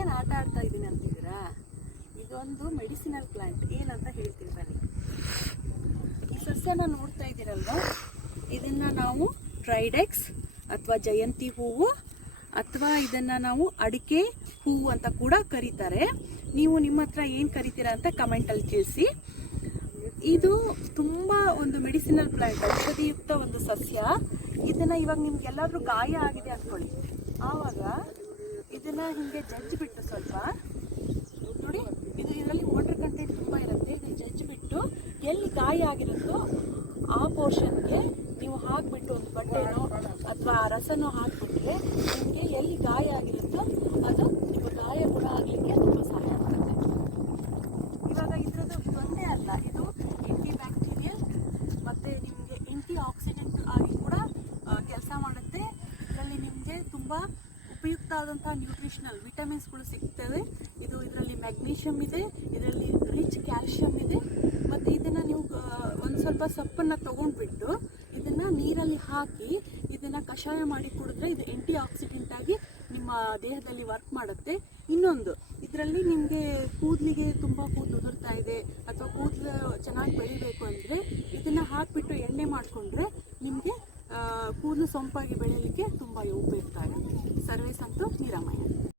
ಏನು ಆಟ ಆಡ್ತಾ ಇದ್ದೀನಿ ಅಂತಿದ್ದೀರಾ? ಇದೊಂದು ಮೆಡಿಸಿನಲ್ ಪ್ಲಾಂಟ್. ಏನಂತ ಹೇಳ್ತೀನಿ ಬನ್ನಿ. ಈ ಸಸ್ಯನ ನೋಡ್ತಾ ಇದ್ದೀರಲ್ವ, ಇದನ್ನು ನಾವು ಟ್ರೈಡೆಕ್ಸ್ ಅಥವಾ ಜಯಂತಿ ಹೂವು ಅಥವಾ ಇದನ್ನು ನಾವು ಅಡಿಕೆ ಹೂವು ಅಂತ ಕೂಡ ಕರೀತಾರೆ. ನೀವು ನಿಮ್ಮ ಹತ್ರ ಏನು ಕರಿತೀರಾ ಅಂತ ಕಮೆಂಟಲ್ಲಿ ತಿಳಿಸಿ. ಇದು ತುಂಬ ಒಂದು ಮೆಡಿಸಿನಲ್ ಪ್ಲಾಂಟ್, ಔಷಧಿಯುಕ್ತ ಒಂದು ಸಸ್ಯ. ಇದನ್ನು ಇವಾಗ ನಿಮ್ಗೆಲ್ಲಾದ್ರೂ ಗಾಯ ಆಗಿದೆ ಅಂದ್ಕೊಳ್ಳಿ, ಆವಾಗ ಇದನ್ನು ಹೀಗೆ ಜಜ್ಜಿಬಿಟ್ಟು ಸ್ವಲ್ಪ ನೋಡಿ, ಇದರಲ್ಲಿ ವಾಟರ್ ಕಂಟೆಂಟ್ ತುಂಬ ಇರುತ್ತೆ. ಇದನ್ನು ಜಜ್ಜಿಬಿಟ್ಟು ಎಲ್ಲಿ ಗಾಯ ಆಗಿರುತ್ತೋ ಆ ಪೋರ್ಷನ್ಗೆ ನೀವು ಹಾಕಿಬಿಟ್ಟು ಒಂದು ಬಟ್ಟೆನೋ ಅಥವಾ ರಸನೋ ಹಾಕಿಬಿಟ್ರೆ ನಿಮಗೆ ಎಲ್ಲಿ ಗಾಯ ಆಗಿರುತ್ತೋ ಅದು ನಿಮ್ಮ ಗಾಯ ಕೂಡ ಆಗಲಿಕ್ಕೆ ತುಂಬ ಸಹಾಯ ಆಗುತ್ತೆ. ಇವಾಗ ಇದರದ್ದು ಒಂದೇ ಅಲ್ಲ, ಇದು ಆಂಟಿ ಬ್ಯಾಕ್ಟೀರಿಯಲ್ ಮತ್ತು ನಿಮಗೆ ಆಂಟಿ ಆಕ್ಸಿಡೆಂಟ್ ಆಗಿ ಕೂಡ ಕೆಲಸ ಮಾಡುತ್ತೆ. ಇದರಲ್ಲಿ ನಿಮಗೆ ತುಂಬ ಉಪಯುಕ್ತ ಆದಂಥ ನ್ಯೂಟ್ರಿಷನಲ್ ವಿಟಮಿನ್ಸ್ಗಳು ಸಿಗ್ತವೆ. ಇದರಲ್ಲಿ ಮ್ಯಾಗ್ನೀಷಿಯಮ್ ಇದೆ, ಇದರಲ್ಲಿ ರಿಚ್ ಕ್ಯಾಲ್ಶಿಯಮ್ ಇದೆ. ಮತ್ತು ಇದನ್ನು ನೀವು ಒಂದು ಸ್ವಲ್ಪ ಸೊಪ್ಪನ್ನು ತೊಗೊಂಡ್ಬಿಟ್ಟು ಇದನ್ನು ನೀರಲ್ಲಿ ಹಾಕಿ ಇದನ್ನು ಕಷಾಯ ಮಾಡಿ ಕುಡಿದ್ರೆ ಇದು ಆ್ಯಂಟಿ ಆಕ್ಸಿಡೆಂಟ್ ಆಗಿ ನಿಮ್ಮ ದೇಹದಲ್ಲಿ ವರ್ಕ್ ಮಾಡುತ್ತೆ. ಇನ್ನೊಂದು, ಇದರಲ್ಲಿ ನಿಮಗೆ ಕೂದಲಿಗೆ ತುಂಬ ಕೂದಲು ಉದುರ್ತಾ ಇದೆ ಅಥವಾ ಕೂದಲು ಚೆನ್ನಾಗಿ ಬೆಳಿಬೇಕು ಅಂದರೆ ಇದನ್ನು ಹಾಕಿಬಿಟ್ಟು ಎಣ್ಣೆ ಮಾಡಿಕೊಂಡ್ರೆ ನಿಮಗೆ ಕೂದಲು ಸೊಂಪಾಗಿ ಬೆಳೆಯಲಿಕ್ಕೆ ತುಂಬ ಉಪಯುಕ್ತ ಆಗುತ್ತೆ. ಸರ್ವೇ ಸಂತು ನಿರಾಮಯ.